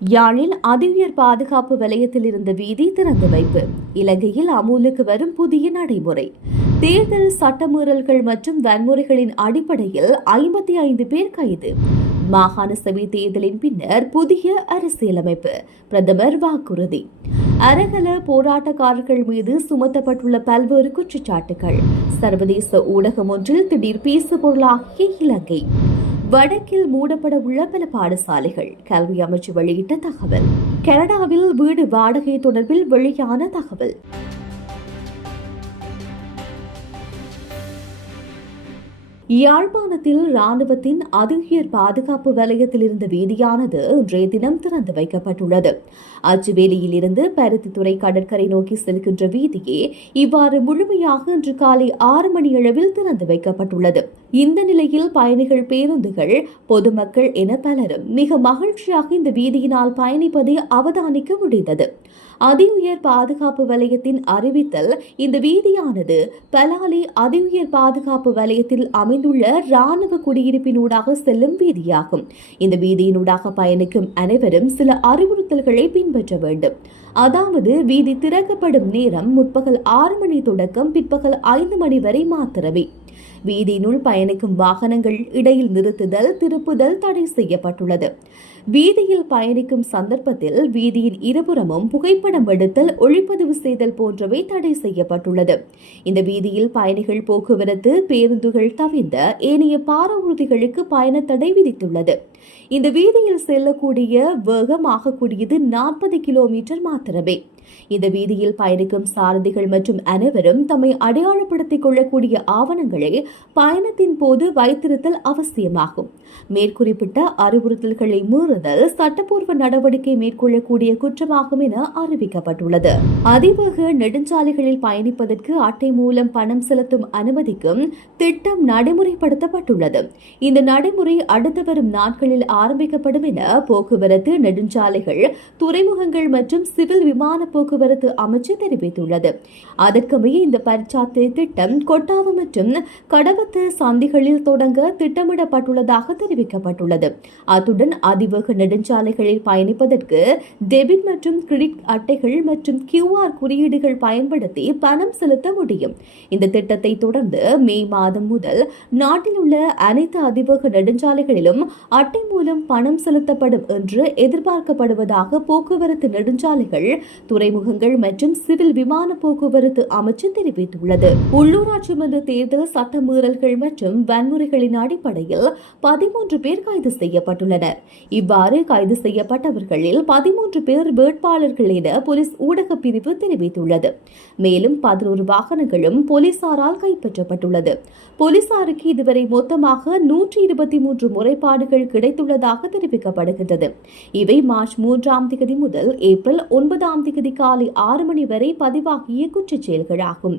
யாழில் அதிஉயர் பாதுகாப்பு வலயத்தில் இருந்த வீதி திறந்து வைப்பு. இலங்கையில் அமுலுக்கு வரும் புதிய நடைமுறை. தேர்தல் சட்டமீறல்கள் மற்றும் வன்முறைகளின் அடிப்படையில் 55 பேர் கைது. மாகாண சபை தேர்தலின் பின்னர் புதிய அரசியலமைப்பு. பிரதமர் வாக்குறுதி. அரகல போராட்டக்காரர்கள் மீது சுமத்தப்பட்டுள்ள பல்வேறு குற்றச்சாட்டுகள். சர்வதேச ஊடகம் ஒன்றில் திடீர் பேசுபொருளாகிய இலங்கை. வடக்கில் மூடப்பட உள்ள பல பாடசாலைகள். கல்வி அமைச்சு வெளியிட்ட தகவல். கனடாவில் வீடு வாடகை தொடர்பில் வெளியான தகவல். யாழ்ப்பாணத்தில் ராணுவத்தின் அதிஉயர் பாதுகாப்பு வலயத்தில் இருந்த வீதியானது இன்றைய தினம் திறந்து வைக்கப்பட்டுள்ளது. அச்சுவேலியில் இருந்து பருத்தித்துறை கடற்கரை நோக்கி செல்கின்ற வீதியே இவ்வாறு முழுமையாக இன்று காலை 6 மணியளவில் திறந்து வைக்கப்பட்டுள்ளது. இந்த நிலையில் பயணிகள், பேருந்துகள், பொதுமக்கள் என பலரும் மிக மகிழ்ச்சியாக இந்த வீதியினால் பயணிப்பதை அவதானிக்க முடிந்தது. அதிஉயர் பாதுகாப்பு வலயத்தின் அறிவித்தல். இந்த வீதியானது பலாலி அதிஉயர் பாதுகாப்பு வலயத்தில் அமைந்துள்ள ராணுவ குடியிருப்பினூடாக செல்லும் வீதியாகும். இந்த வீதியினூடாக பயணிக்கும் அனைவரும் சில அறிவுறுத்தல்களை பின்பற்ற வேண்டும். அதாவது, வீதி திறக்கப்படும் நேரம் முற்பகல் 6 மணி தொடக்கம் பிற்பகல் 5 மணி வரை மாத்திரமே. வீதியினுள் பயணிக்கும் வாகனங்கள் இடையில் நிறுத்துதல், திருப்புதல் தடை செய்யப்பட்டுள்ளது. வீதியில் பயணிக்கும் சந்தர்ப்பத்தில் வீதியின் இருபுறமும் புகைப்படம் எடுத்தல், ஒளிப்பதிவு செய்தல் போன்றவை தடை செய்யப்பட்டுள்ளது. இந்த வீதியில் பயணிகள், போக்குவரத்து, பேருந்துகள் தவிர்ந்த ஏனைய பாரவூர்திகளுக்கு பயண தடை விதித்துள்ளது. இந்த வீதியில் செல்லக்கூடிய வேகமாகக்கூடியது 40 கிலோமீட்டர் மாத்திரமே. இந்த வீதியில் பயணிக்கும் சாரதிகள் மற்றும் அனைவரும் தம்மை அடையாளப்படுத்திக் கொள்ளக்கூடிய ஆவணங்களை பயணத்தின் போது வைத்திருத்தல் அவசியமாகும். மேற்குறிப்பிட்ட அறிவுறுத்தல்களை மீறுதல் சட்டப்பூர்வ நடவடிக்கை மேற்கொள்ளக்கூடிய குற்றமாகும் என அறிவிக்கப்பட்டுள்ளது. அதிவேக நெடுஞ்சாலைகளில் பயணிப்பதற்கு அட்டை மூலம் பணம் செலுத்தும் அனுமதிக்கும் திட்டம் நடைமுறைப்படுத்தப்பட்டுள்ளது. இந்த நடைமுறை அடுத்து வரும் நாட்களில் ஆரம்பிக்கப்படும் என போக்குவரத்து, நெடுஞ்சாலைகள், துறைமுகங்கள் மற்றும் சிவில் விமான போக்குவரத்து அமைச்சு தெரிவித்துள்ளது. அதற்கமைய இந்த பரிச்சார்த்தை திட்டம் கொட்டாவு மற்றும் கடவத்து சந்திகளில் தொடங்க திட்டமிடப்பட்டுள்ளதாக தெரிவிக்கப்பட்டுள்ளது. அத்துடன் அதிவேக நெடுஞ்சாலைகளில் பயணிப்பதற்கு டெபிட் மற்றும் கிரெடிட் அட்டைகள் மற்றும் QR குறியீடுகள் பயன்படுத்தி பணம் செலுத்த முடியும். இந்த திட்டத்தை தொடர்ந்து மே மாதம் முதல் நாட்டில் உள்ள அனைத்து அதிவேக நெடுஞ்சாலைகளிலும் அட்டை மூலம் பணம் செலுத்தப்படும் என்று எதிர்பார்க்கப்படுவதாக போக்குவரத்து, நெடுஞ்சாலைகள், துறைமுகங்கள் மற்றும் சிவில் விமான போக்குவரத்து அமைச்சு தெரிவித்துள்ளது. உள்ளூராட்சி மன்ற தேர்தல் சட்டமீறல்கள் மற்றும் வன்முறைகளின் அடிப்படையில் 13 பேர் கைது செய்யப்பட்டுள்ளனர். இவ்வாறு கைது செய்யப்பட்டவர்களில் 13 பேர் வேட்பாளர்கள் என போலீஸ் ஊடக பிரிவு தெரிவித்துள்ளது. மேலும் 11 வாகனங்களும் போலீசாரால் கைப்பற்றப்பட்டுள்ளது. போலீசாருக்கு இதுவரை மொத்தமாக 123 முறைப்பாடுகள் கிடைத்துள்ளதாக தெரிவிக்கப்படுகின்றது. இவை மார்ச் 3ஆம் தேதி முதல் ஏப்ரல் 9ஆம் தேதி காலை 6 மணி வரை பதிவாகிய குற்றச் செயல்களாகும்.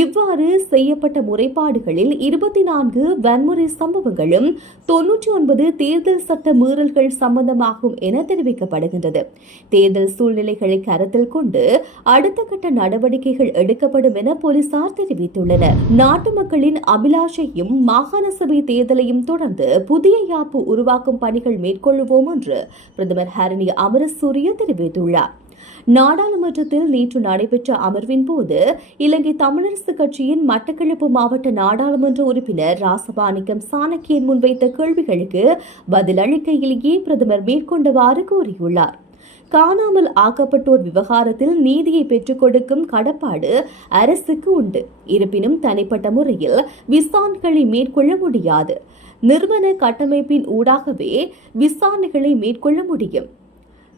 இவ்வாறு செய்யப்பட்ட முறைப்பாடுகளில் 24 வன்முறை சம்பவங்களும் 99 தேர்தல் சட்ட மீறல்கள் சம்பந்தமாகும் என தெரிவிக்கப்படுகின்றது. தேர்தல் சூழ்நிலைகளை கருத்தில் கொண்டு அடுத்த கட்ட நடவடிக்கைகள் எடுக்கப்படும் என போலீசார் தெரிவித்துள்ளனர். நாட்டு மக்களின் அபிலாஷையும் மாகாண சபை தேர்தலையும் தொடர்ந்து புதிய யாப்பு உருவாக்கும் பணிகள் மேற்கொள்வோம் என்று பிரதமர் ஹரணி அமரசூரிய தெரிவித்துள்ளார். நாடாளுமன்றத்தில் நேற்று நடைபெற்ற அமர்வின் போது இலங்கை தமிழரசு கட்சியின் மட்டக்களப்பு மாவட்ட நாடாளுமன்ற உறுப்பினர் ராசபாணிக்கம் சாணக்கியன் முன்வைத்த கேள்விகளுக்கு பதிலளிக்கையிலேயே பிரதமர் மேற்கொண்டவாறு கூறியுள்ளார். காணாமல் ஆக்கப்பட்டோர் விவகாரத்தில் நீதியை பெற்றுக் கொடுக்கும் கடப்பாடு அரசுக்கு உண்டு. இருப்பினும் தனிப்பட்ட முறையில் விசாரணைகளை மேற்கொள்ள முடியாது. நிறுவன கட்டமைப்பின் ஊடாகவே விசாரணைகளை மேற்கொள்ள முடியும்.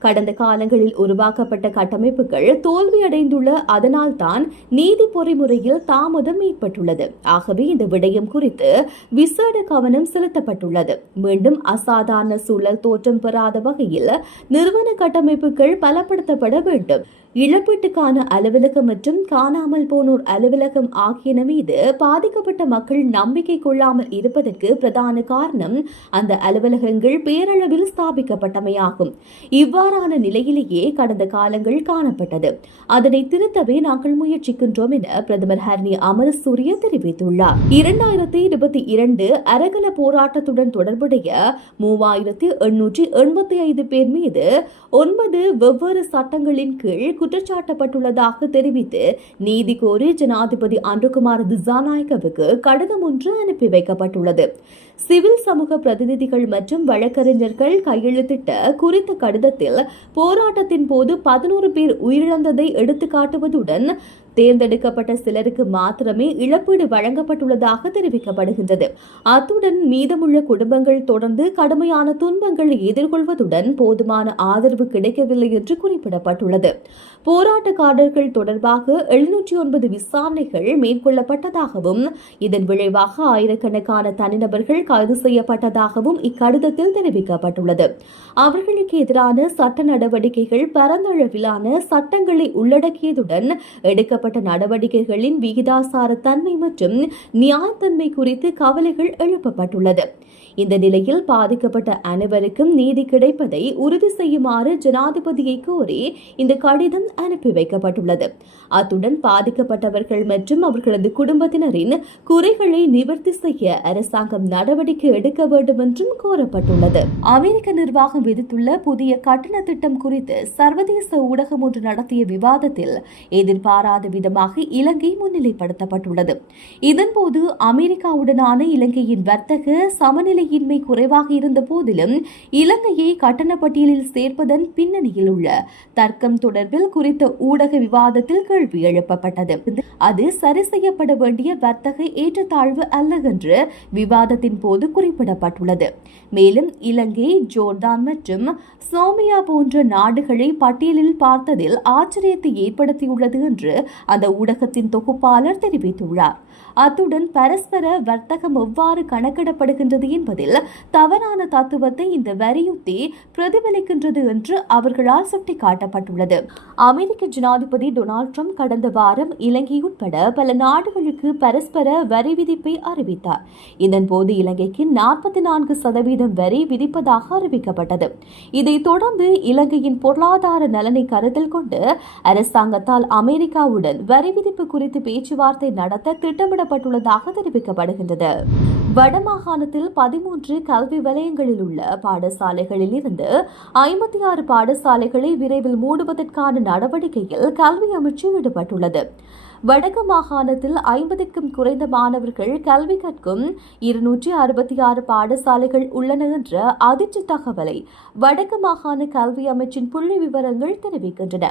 கடந்த காலங்களில் உருவாக்கப்பட்ட கட்டமைப்புகள் தோல்வியடைந்துள்ள, அதனால்தான் நீதி பொறிமுறையில் தாமதம் ஏற்பட்டுள்ளது. ஆகவே இந்த விடயம் குறித்து விசேட கவனம் செலுத்தப்பட்டுள்ளது. மீண்டும் அசாதாரண சூழல் தோற்றம் பெறாத வகையில் நிறுவன கட்டமைப்புகள் பலப்படுத்தப்பட வேண்டும். இழப்பீட்டுக்கான அலுவலகம் மற்றும் காணாமல் போனோர் அலுவலகம் ஆகியன மீது பாதிக்கப்பட்ட மக்கள் நம்பிக்கை கொள்ளாமல் இருப்பதற்கு பிரதான காரணம் அந்த அலுவலகங்கள் பேரளவில் ஸ்தாபிக்கப்பட்டமையாகும். இவ்வாறு இவ்வாறான நிலையிலேயே கடந்த காலங்கள் காணப்பட்டது. அதனை திருத்தவே நாங்கள் முயற்சிக்கின்றோம் என பிரதமர் ஹரணி அமரசூரிய தெரிவித்துள்ளார். 2022 அரகல போராட்டத்துடன் தொடர்புடைய 3885 பேர் மீது 9 வெவ்வேறு சட்டங்களின் கீழ் குற்றச்சாட்டப்பட்டுள்ளதாக தெரிவித்து நீதி கோரி ஜனாதிபதி அன்ருகுமார் திசாநாயக்கவுக்கு கடிதம் ஒன்று அனுப்பி வைக்கப்பட்டுள்ளது. சிவில் சமூக பிரதிநிதிகள் மற்றும் வழக்கறிஞர்கள் கையெழுத்திட்ட குறித்த கடிதத்தில் போராட்டத்தின் போது 11 பேர் உயிரிழந்ததை எடுத்துக்காட்டுவதுடன் தேர்ந்தெடுக்கப்பட்ட சிலருக்கு மாத்திரமே இழப்பீடு வழங்கப்பட்டுள்ளதாக தெரிவிக்கப்படுகின்றது. அத்துடன் மீதமுள்ள குடும்பங்கள் தொடர்ந்து கடுமையான துன்பங்களை எதிர்கொள்வதுடன் போதுமான ஆதரவு கிடைக்கவில்லை என்று குறிப்பிடப்பட்டுள்ளது. போராட்டக்காரர்கள் தொடர்பாக 709 விசாரணைகள் மேற்கொள்ளப்பட்டதாகவும் இதன் விளைவாக ஆயிரக்கணக்கான தனிநபர்கள் கைது செய்யப்பட்டதாகவும் இக்கடிதத்தில் தெரிவிக்கப்பட்டுள்ளது. அவர்களுக்கு எதிரான சட்ட நடவடிக்கைகள் பரந்தளவிலான சட்டங்களை உள்ளடக்கியதுடன் எடுக்கப்பட்ட நடவடிக்கைகளின் விகிதாசார தன்மை மற்றும் நியாயத்தன்மை குறித்து கவலைகள் எழுப்பப்பட்டுள்ளது. இந்த நிலையில் பாதிக்கப்பட்ட அனைவருக்கும் நீதி கிடைப்பதை உறுதி செய்யுமாறு ஜனாதிபதியை கோரி இந்த கடிதம் அனுப்பி வைக்கப்பட்டுள்ளது. அத்துடன் பாதிக்கப்பட்டவர்கள் மற்றும் அவர்களது குடும்பத்தினரின் குறைகளை நிவர்த்தி செய்ய அரசாங்கம் நடவடிக்கை எடுக்க வேண்டும் என்றும் கோரப்பட்டுள்ளது. அமெரிக்க நிர்வாகம் விதித்துள்ள புதிய கட்டண திட்டம் குறித்து சர்வதேச ஊடகம் ஒன்று நடத்திய விவாதத்தில் எதிர்பாராத விதமாக இலங்கை முன்னிலைப்படுத்தப்பட்டுள்ளது. இதன்போது அமெரிக்காவுடனான இலங்கையின் வர்த்தக சமநிலையின்மை குறைவாக இருந்த போதிலும் இலங்கையை கட்டண பட்டியலில் சேர்ப்பதன் பின்னணியில் உள்ள தர்க்கம் தொடர்பில் குறித்த ஊடக விவாதத்தில் கேள்வி எழுப்பப்பட்டது. அது சரி செய்யப்பட வேண்டிய வர்த்தக ஏற்றத்தாழ்வு அல்ல என்று விவாதத்தின் போது குறிப்பிடப்பட்டுள்ளது. மேலும் இலங்கை, ஜோர்தான் மற்றும் சோமியா போன்ற நாடுகளை பட்டியலில் பார்த்ததில் ஆச்சரியத்தை ஏற்படுத்தியுள்ளது என்று அந்த ஊடகத்தின் தொகுப்பாளர் தெரிவித்துள்ளார். அத்துடன் பரஸ்பர வர்த்தகம் எவ்வாறு கணக்கிடப்படுகின்றது என்பதில் தவறான தத்துவத்தை இந்த வரியுத்தி பிரதிபலிக்கின்றது என்று அவர்களால் சுட்டிக்காட்டப்பட்டுள்ளது. அமெரிக்க ஜனாதிபதி டொனால்ட் ட்ரம்ப் கடந்த வாரம் இலங்கை உட்பட பல நாடுகளுக்கு பரஸ்பர வரி விதிப்பை அறிவித்தார். இதன்போது இலங்கைக்கு 44% வரி விதிப்பதாக அறிவிக்கப்பட்டது. இதைத் தொடர்ந்து இலங்கையின் பொருளாதார நலனை கருத்தில் கொண்டு அரசாங்கத்தால் அமெரிக்காவுடன் வரி விதிப்பு குறித்து பேச்சுவார்த்தை நடத்த திட்டமிடப்பட்டுள்ளதாக தெரிவிக்கப்படுகின்றது. வடமாகாணத்தில் 13 கல்வி வலயங்களில் உள்ள பாடசாலைகளில் இருந்து 56 பாடசாலைகளை விரைவில் மூடுவதற்கான நடவடிக்கையில் கல்வி அமைச்சு ஈடுபட்டுள்ளது. வடக்கு மாகாணத்தில் 50க்கும் குறைந்த மாணவர்கள் கல்வி கற்கும் 266 பாடசாலைகள் உள்ளன என்ற அதிர்ச்சி தகவலை வடக்கு மாகாண கல்வி அமைச்சின் புள்ளி விவரங்கள் தெரிவிக்கின்றன.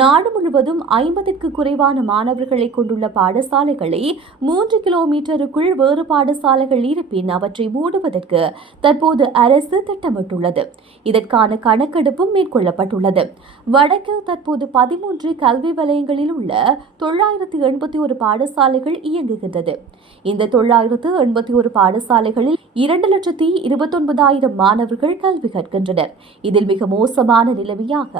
நாடு முழுவதும் 50க்கு குறைவான மாணவர்களை கொண்டுள்ள பாடசாலைகளை 3 கிலோமீட்டருக்குள் வேறு பாடசாலைகள் இருப்பின் அவற்றை மூடுவதற்கு தற்போது அரசு திட்டமிட்டுள்ளது. இதற்கான கணக்கெடுப்பும் மேற்கொள்ளப்பட்டுள்ளது. வடக்கில் தற்போது 13 கல்வி வலயங்களில் உள்ள 981 பாடசாலைகள் இயங்குகின்றது. இந்த 981 பாடசாலைகளில் 2,29,000 மாணவர்கள் கல்வி கற்கின்றனர். இதில் மிக மோசமான நிலைமையாக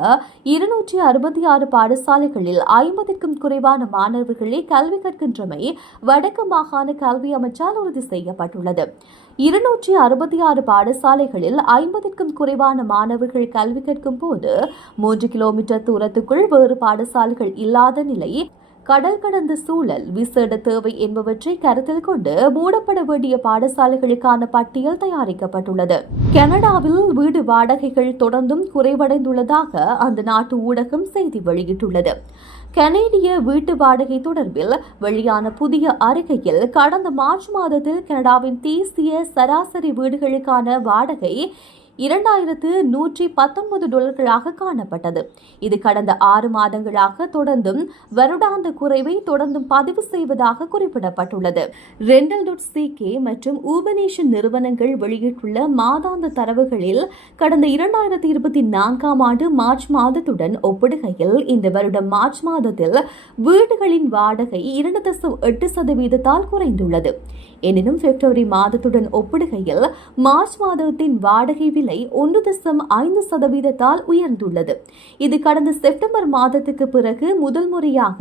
266 பாடசாலைகளில் 50க்கும் குறைவான மாணவர்களே கல்வி கற்கின்றமை வடக்கு மாகாண கல்வி அமைச்சால் உறுதி செய்யப்பட்டுள்ளது. 266 பாடசாலைகளில் 50க்கும் குறைவான மாணவர்கள் கல்வி கற்கும் போது 3 கிலோமீட்டர் தூரத்துக்குள் வேறு பாடசாலைகள் இல்லாத நிலை, கடல் கடந்த சூழல், விசேட தேவை என்பவற்றை கருத்தில் கொண்டு மூடப்பட வேண்டிய பாடசாலைகளுக்கான பட்டியல் தயாரிக்கப்பட்டுள்ளது. கனடாவில் வீடு வாடகைகள் தொடர்ந்தும் குறைவடைந்துள்ளதாக அந்த நாட்டு ஊடகம் செய்தி வெளியிட்டுள்ளது. கனேடிய வீட்டு வாடகை தொடர்பில் வெளியான புதிய அறிக்கையில் கடந்த மார்ச் மாதத்தில் கனடாவின் தேசிய சராசரி வீடுகளுக்கான வாடகை $2,119 காணப்பட்டது. இது கடந்த 6 மாதங்களாக தொடர்ந்தும் வருடாந்த குறைவை தொடர்ந்தும் பதிவு செய்வதாக குறிப்பிடப்பட்டுள்ளது. Rental.ck மற்றும் ஊபனேஷன் நிறுவனங்கள் வெளியிட்டுள்ள மாதாந்த தரவுகளில் கடந்த 2024ஆம் ஆண்டு மார்ச் மாதத்துடன் ஒப்பிடுகையில் இந்த வருடம் மார்ச் மாதத்தில் வீடுகளின் வாடகை 2.8% குறைந்துள்ளது. எனினும் பிப்ரவரி மாதத்துடன் ஒப்பிடுகையில் மார்ச் மாதத்தின் வாடகை விலை 1.5% உயர்ந்துள்ளது. இது கடந்த செப்டம்பர் மாதத்துக்கு பிறகு முதல் முறையாக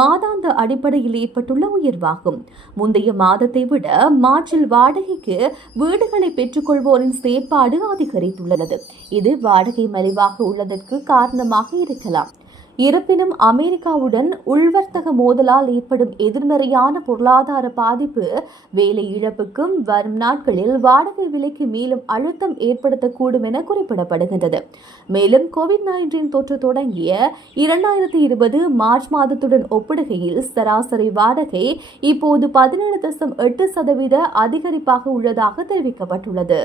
மாதாந்த அடிப்படையில் ஏற்பட்டுள்ள உயர்வாகும். முந்தைய மாதத்தை விட மார்ச்சில் வாடகைக்கு வீடுகளை பெற்றுக்கொள்வோரின் செயற்பாடு அதிகரித்துள்ளது. இது வாடகை மலிவாக உள்ளதற்கு காரணமாக இருக்கலாம். இருப்பினும் அமெரிக்காவுடன் உள்வர்த்தக மோதலால் ஏற்படும் எதிர்மறையான பொருளாதார பாதிப்பு வேலை இழப்புக்கும் வரும் நாட்களில் வாடகை விலைக்கு மேலும் அழுத்தம் ஏற்படுத்தக்கூடும் என குறிப்பிடப்படுகின்றது. மேலும் கோவிட்-19 தொற்று தொடங்கிய 2020 மார்ச் மாதத்துடன் ஒப்பிடுகையில் சராசரி வாடகை இப்போது 17.8% அதிகரிப்பாக உள்ளதாக தெரிவிக்கப்பட்டுள்ளது.